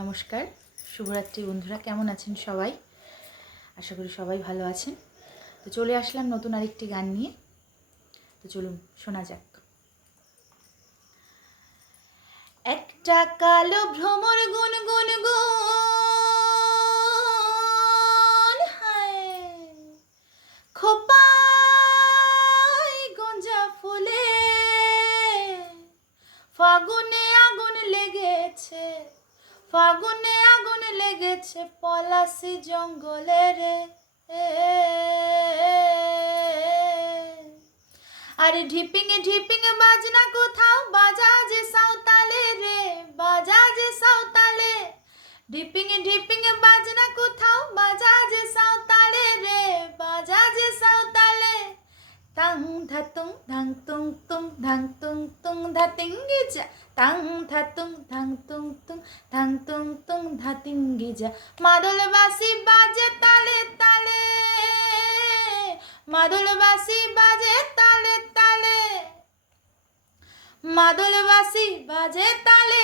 নমস্কার, শুভরাত্রি বন্ধুরা। কেমন আছেন সবাই? আশা করি সবাই ভালো আছেন। তো চলে আসলাম নতুন আরেকটি গান নিয়ে। তো চলুন শোনা যাক। একটা কালো ভ্রমর গুনগুন গুন খোপায় গঞ্জা ফুলে ফাগুনে আগুন লেগেছে, ফাগুনে আগুন লেগেছে পলাশি জঙ্গলে রে। আরে ঢিপিঙে ঢিপিঙে বাজনা কোথাও, বাজা যে সাঁওতালে রে, বাজা যে সাঁওতালে। ঢিপিঙে ঢিপিঙে বাজনা কোথাও, বাজা যে সাঁওতালে রে, বাজা যে সাঁওতালে। তাং ধাতুং ধাং তুং তুং ধাং তুং তুং ধাতিঙ্গি যা, তাং ধাতুং ধাং তুং তুং ধাং তুং তুং ধাতিঙ্গি যা। মাদল বাঁশি বাজে তালে তালে, মাদল বাঁশি বাজে তালে তালে, মাদল বাঁশি বাজে তালে